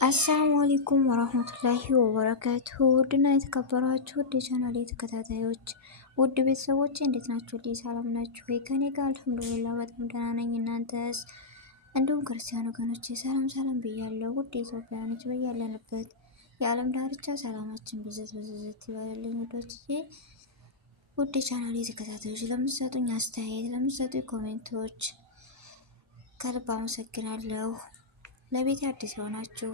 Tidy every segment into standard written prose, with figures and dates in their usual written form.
አሰላሙ አለይኩም ወራህመቱላሂ ወበረካቱሁ። ውድና የተከበራችሁ ውድ ቻናሌ ተከታታዮች ውድ ቤተሰቦች እንዴት ናችሁ? ሰላም ናችሁ ወይ? ከኔ ጋር አልሐምዱሊላህ በጣም ደህና ነኝ። እናንተስ? እንዲሁም ክርስቲያን ወገኖቼ ሰላም ሰላም ብያለሁ። ውድ ኢትዮጵያውያኖች በያለንበት የዓለም ዳርቻ ሰላማችን ብዝት ብዝት ይበልልኝ። ውዶችዬ ውድ ቻናሌ ተከታታዮች ለምትሰጡኝ አስተያየት፣ ለምትሰጡኝ ኮሜንቶች ከልብ አመሰግናለሁ። ለቤት አዲስ የሆናችሁ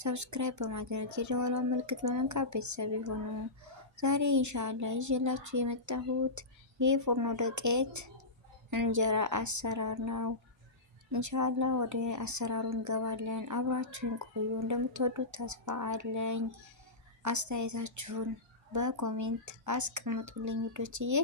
ሰብስክራይብ በማድረግ የደወሏን ምልክት በመንካት ቤተሰብ የሆኑ ዛሬ ኢንሻአላህ ይዤላችሁ የመጣሁት የፎርኖ ዱቄት እንጀራ አሰራር ነው። ኢንሻአላህ ወደ አሰራሩ እንገባለን። አብራችሁን ቆዩ። እንደምትወዱት ተስፋ አለኝ። አስተያየታችሁን በኮሜንት አስቀምጡልኝ ውዶችዬ።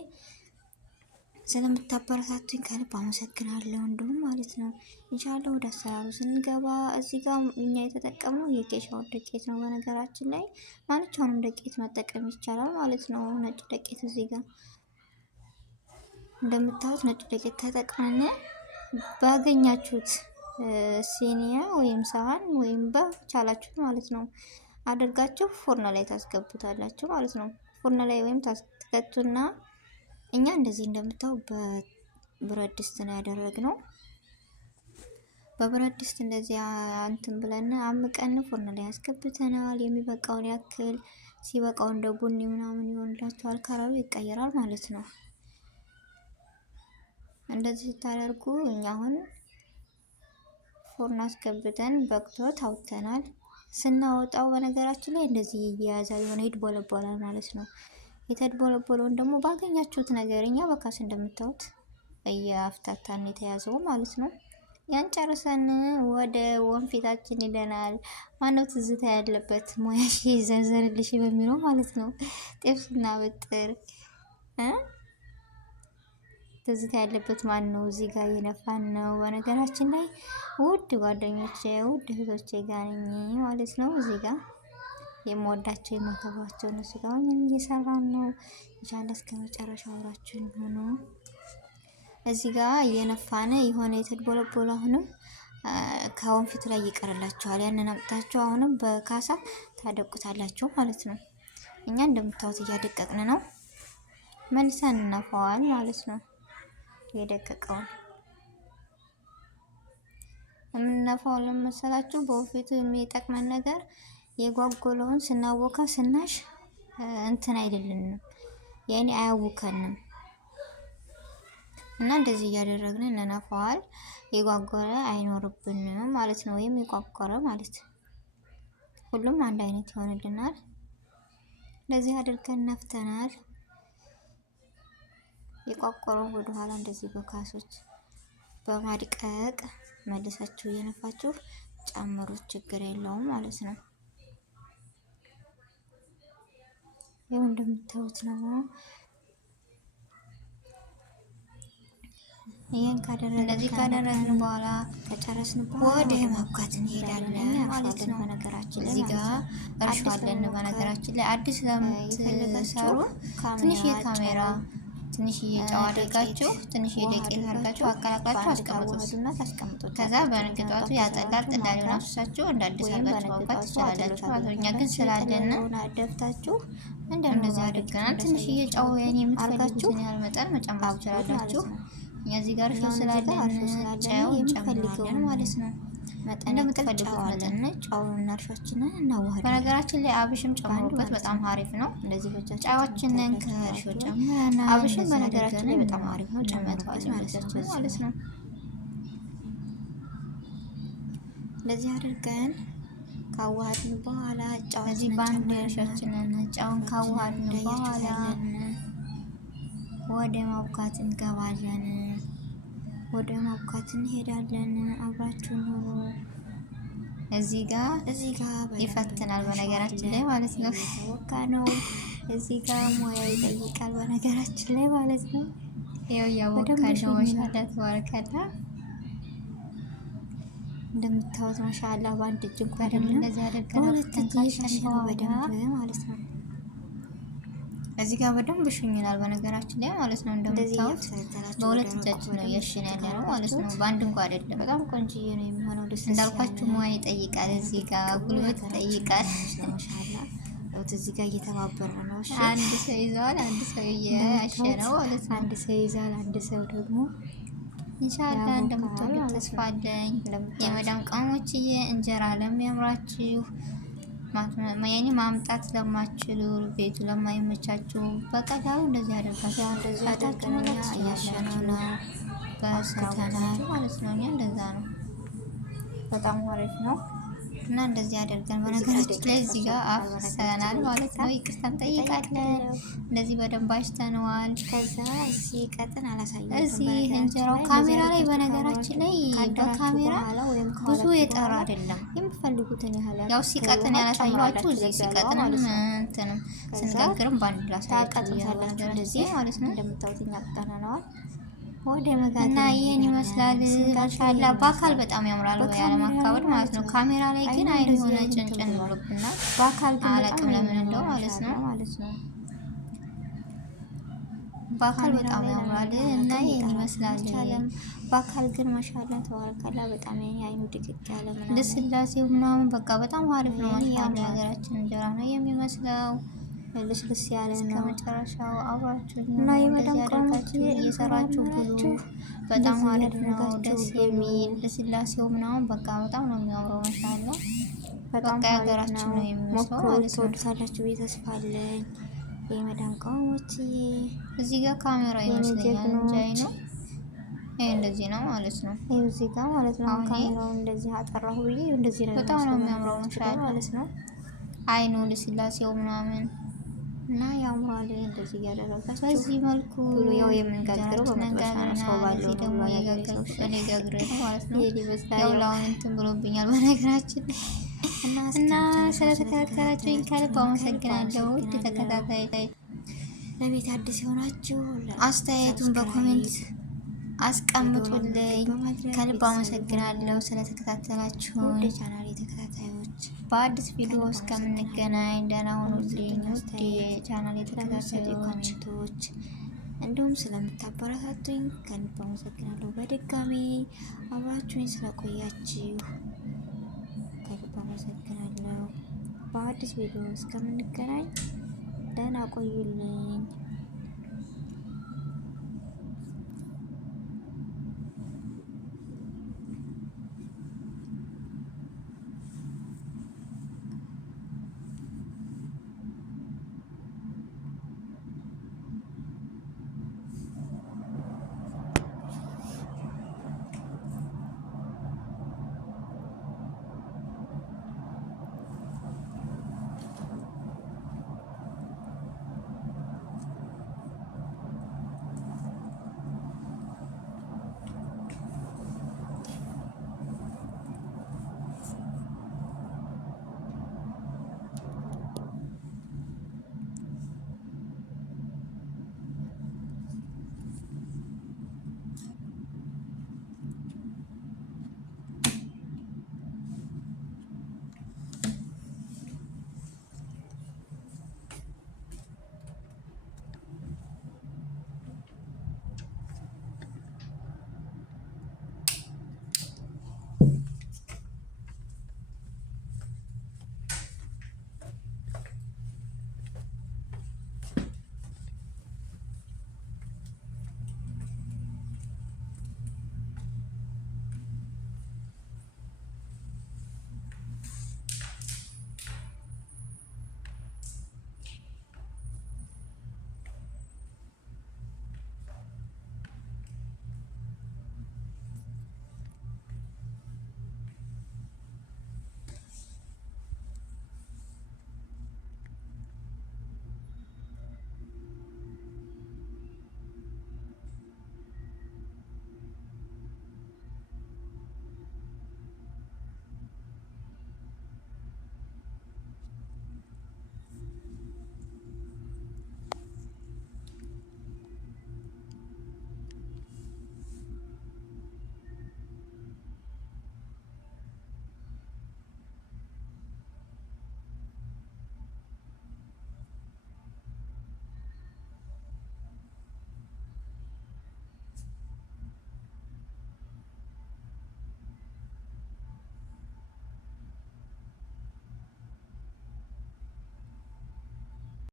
ስለምታበረታቱኝ ከልብ አመሰግናለሁ። እንዲሁም ማለት ነው ኢንሻአላህ ወደ አሰራሩ ስንገባ እዚህ ጋር እኛ የተጠቀምነው የኬሻውን ዱቄት ነው። በነገራችን ላይ ማንኛውንም ዱቄት መጠቀም ይቻላል ማለት ነው። ነጭ ዱቄት እዚህ ጋር እንደምታዩት ነጭ ዱቄት ተጠቅመን ባገኛችሁት ሲኒያ ወይም ሳህን ወይም በቻላችሁት ማለት ነው አድርጋችሁ ፎርኖ ላይ ታስገቡታላችሁ ማለት ነው። ፎርኖ ላይ ወይም ታስከቱና እኛ እንደዚህ እንደምታው በብረት ድስት ነው ያደረግነው። በብረት ድስት እንደዚህ እንትን ብለን አምቀን ፎርኖ ላይ ያስገብተናል። የሚበቃውን ያክል ሲበቃው እንደ ቡኒ ምናምን ይሆንላችኋል። ከለሩ ይቀየራል ማለት ነው። እንደዚህ ስታደርጉ እኛ አሁን ፎርኖ አስገብተን በቅቶት አውጥተናል። ስናወጣው በነገራችን ላይ እንደዚህ ይያያዛል፣ የሆነ ይድቦለቦላል ማለት ነው። የተድቦለቦለውን ደግሞ ባገኛችሁት ነገር እኛ በካስ እንደምታዩት እያፍታታን የተያዘው ማለት ነው። ያን ጨርሰን ወደ ወንፊታችን ሄደናል። ማነው ትዝታ ያለበት ሙያሽ ይዘርዘርልሽ በሚለው ማለት ነው። ጤፍና ብጥር ትዝታ ያለበት ማን ነው? እዚህ ጋር እየነፋን ነው። በነገራችን ላይ ውድ ጓደኞቼ ውድ እህቶቼ ጋር ነኝ ማለት ነው። እዚህ ጋር የምወዳቸው የማከብራቸው እነሱ ጋር እየሰራን ነው። ኢንሻአላህ እስከ መጨረሻው አብራችሁን ሆኖ እዚህ ጋር እየነፋን የሆነ የተድቦለቦለ አሁንም ከወንፊቱ ላይ ይቀርላችኋል። ያንን አምጥታችሁ አሁንም በካሳ ታደቁታላችሁ ማለት ነው። እኛ እንደምታዩት እያደቀቅን ነው። መልሰን እናፋዋል ማለት ነው። የደቀቀውን የምንነፋው ለመሰላችሁ በወንፊቱ የሚጠቅመን ነገር የጓጎለውን ስናወካ ስናሽ እንትን አይደለንም፣ ያኔ አያውከንም። እና እንደዚህ እያደረግን እንነፋዋል። የጓጎለ አይኖርብንም ማለት ነው። ወይም የቋቆረ ማለት ሁሉም አንድ አይነት ይሆንልናል። እንደዚህ አድርገን ነፍተናል። የቋቆረው ወደ ኋላ እንደዚህ በካሶች በማድቀቅ መልሳችሁ እየነፋችሁ ጨምሩት፣ ችግር የለውም ማለት ነው። ይኸው እንደምታዩት ነው። ይሄን ካደረግን በኋላ ከጨረስን ወደ ማብካት እንሄዳለን ማለት ነው። በነገራችን ላይ እዚህ ጋር እርሾ አለን። በነገራችን ላይ አዲስ ለምትሰሩ ትንሽ የካሜራ ትንሽዬ ጨው አድርጋችሁ ትንሽዬ ደቂቃ አድርጋችሁ አቀላቅላችሁ አስቀምጡት። ከዛ በንግጧቱ ያጠላል። ጥላሊውን አፍሳችሁ እንደ አዲስ አድርጋችሁ ማውጣት ትችላላችሁ ማለት ነው። እኛ ግን ስላለን ደፍታችሁ እንደዚህ አድርገናል። ትንሽዬ ጨው ያኔ የምትፈልጉትን ያህል መጠን መጨመር ትችላላችሁ። እኛ እዚህ ጋር እርሾ ስላለን ጨው እንጨምራለን ማለት ነው። መጠን የምትፈልጉት መጠን ጨውና እርሾችንን እናዋህዳለን። በነገራችን ላይ አብሽም ጨምሩበት፣ በጣም አሪፍ ነው። እንደዚህ ብቻ ጨዋችንን ከእርሾ ጨምረናል። አብሽም በነገራችን ላይ በጣም አሪፍ ነው፣ ጨምሩበት ማለት ነው። እንደዚህ አድርገን ካዋሃድን በኋላ ጨው እዚህ ባንድ እርሾችንን ጨውን ካዋሃድን በኋላ ወደ ማብካት እንገባለን። ወደ ማብካት እንሄዳለን። አብራችሁን ሆኖ እዚህ ጋር ይፈትናል በነገራችን ላይ ማለት ነው። ወካ ነው እዚህ ጋር ሙያ ይጠይቃል በነገራችን ላይ ማለት ነው። ያው ያወካ ነው። ማሻአላ ተባረከላ። እንደምታዩት ማሻአላ ባንድ እጅ እንኳን እንደዚህ አደረገ በሁለት እጅ ሸሽነው በደንብ ማለት ነው። እዚህ ጋር በደንብ ሽኝ ይላል በነገራችን ላይ ማለት ነው። እንደምታዩት በሁለት እጃችን ነው እያሸን ያለ ነው ማለት ነው። በአንድ እንኳ አይደለም። በጣም ቆንጆዬ ነው የሚሆነው። ደስ እንዳልኳችሁ ሙያ ይጠይቃል። እዚህ ጋር ጉልበት ይጠይቃል። እዚህ ጋር እየተባበረ ነው። እሺ አንድ ሰው ይዘዋል፣ አንድ ሰው እያሸነው ማለት ነው። አንድ ሰው ይዛል፣ አንድ ሰው ደግሞ ኢንሻአላህ እንደምትወዱት ተስፋ አለኝ። የመዳም ቅመሞችዬ እንጀራ ለሚያምራችሁ ያኔ ማምጣት ለማችሉ ቤቱ ለማይመቻችሁ በቀላሉ እንደዚህ ያደርጋችሁ። እንደዚህ አድርገን እያሸነው ነው በስራታችሁ ማለት ነው። እኛ እንደዛ ነው። በጣም አሪፍ ነው እና እንደዚህ አድርገን በነገራችን ላይ እዚህ ጋር አፍሰናል ማለት ነው። ይቅርታ እንጠይቃለን። እንደዚህ በደንብ አሽተነዋል። ከዛ እዚህ ቀጥን አላሳየንም። እዚህ እንጀራው ካሜራ ላይ በነገራችን ላይ በካሜራ ብዙ የጠራ አይደለም። የምትፈልጉትን ያህል ያው ሲቀጥን ያላሳያችሁ እዚህ ሲቀጥን እንትንም ስንጋግርም ባንድ ላሳያችሁ እንደዚህ ማለት ነው። እንደምታውቁት እኛ ቀጥነናል ወደ መጋገር እና ይሄን ይመስላል። ማሻአላ በአካል በጣም ያምራል ያለማካበድ ማለት ነው። ካሜራ ላይ ግን አይን ሆነ ጭንጭን ብሎብና በአካል ግን አላቅም ለምን እንደው ማለት ነው። በአካል በጣም ያምራል እና ይሄን ይመስላል። በአካል ግን ማሻአላ ተባረካላ በጣም አይኑ ድቅቅ ያለ ምናምን ለስላሴው ምናምን በቃ በጣም አሪፍ ነው። ማሻአላ ሀገራችን እንጀራ ነው የሚመስለው። ልስልስ ያለ ነው። መጨረሻው አብራችሁ እና የመዳም ቅመሞች እየሰራችሁ ብሉ። በጣም አሪፍ ነው። ደስ የሚል ለስላሴው ምናምን በቃ በጣም ነው የሚያምረው። ማሻአላ በጣም ሀገራችን ነው የሚመስለው ማለት ነው። ትወዱታላችሁ ብዬ ተስፋ አለኝ። የመዳም ቅመሞች እዚህ ጋር ካሜራ ይመስለኛል እንጂ ነው ይሄ እንደዚህ ነው ማለት ነው። ይሄ እዚህ ጋር ማለት ነው። ካሜራውን እንደዚህ አጠራሁ ብዬ እንደዚህ ነው። በጣም ነው የሚያምረው ማሻአላ ማለት ነው። አይኑ ለስላሴው ምናምን እና ያምራል። እንደዚህ እያደረጋችሁ በዚህ መልኩ ያው የምንጋግረው በመጥበሻ ነው። ሰው ባለው ደግሞ እየጋገረው እኔ ጋግሬ ነው ማለት ነው። ያው ላውን እንትን ብሎብኛል በነገራችን እና ስለተከታተላችሁኝ ከልብ አመሰግናለሁ። ውድ ተከታታይ ለቤት አዲስ የሆናችሁ አስተያየቱን በኮሜንት አስቀምጡልኝ። ከልብ አመሰግናለሁ ስለተከታተላችሁኝ። ወደ ቻናሌ ተከታታዮች በአዲስ ቪዲዮ እስከምንገናኝ ደህና ሁኑልኝ። ውድ የቻናሌ ተከታታዮች እንዲሁም ስለምታበረታቱኝ ከልብ አመሰግናለሁ። በድጋሚ አብራችሁኝ ስለቆያችሁ ከልብ አመሰግናለሁ። በአዲስ ቪዲዮ እስከምንገናኝ ደህና ቆዩልኝ።